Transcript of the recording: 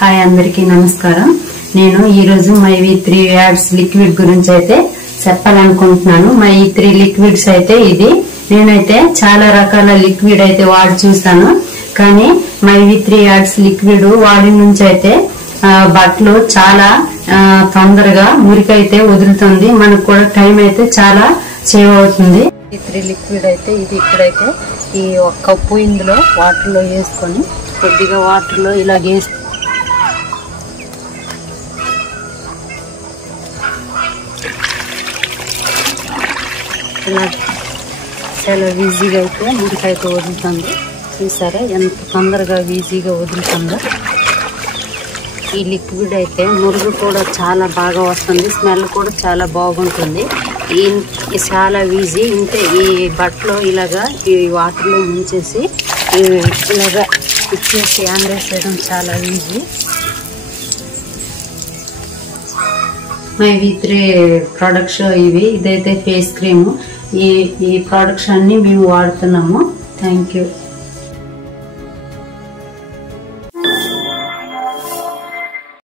Hi అందరికీ నమస్కారం. నేను ఈ రోజు MyV3 యాడ్స్ లిక్విడ్ గురించి అయితే చెప్పాలనుకుంటున్నాను. MyV3 లిక్విడ్స్ అయితే ఇది నేనైతే చాలా రకాల లిక్విడ్ అయితే వాడి చూసాను. కానీ MyV3 యాడ్స్ లిక్విడ్ వాడి నుంచి అయితే బట్టలు చాలా తొందరగా మురికైతే వదులుతుంది. మనకు కూడా టైం అయితే చాలా సేవ్ అవుతుంది. MyV3 లిక్విడ్ అయితే ఇది ఇప్పుడైతే ఈ ఒక కప్పు ఇందులో వాటర్ లో వేసుకొని కొద్దిగా వాటర్ లో ఇలా వేసి చాలా ఈజీగా అయితే మురికైతే వదులుతుంది. చూసారా ఎంత తొందరగా ఈజీగా వదులుతుందో. ఈ లిక్విడ్ అయితే మురుగు కూడా చాలా బాగా వస్తుంది, స్మెల్ కూడా చాలా బాగుంటుంది. చాలా ఈజీ. ఇంతే ఈ బట్టలో ఇలాగా ఈ వాటర్లో ముంచేసి ఇలాగా ఇచ్చేసి ఆంధ్రేసేయడం చాలా ఈజీ. MyV3 ప్రొడక్ట్స్ ఇవి. ఇదైతే ఫేస్ క్రీమ్. ఈ ప్రొడక్ట్స్ అన్ని మేము వాడుతున్నాము. Thank you.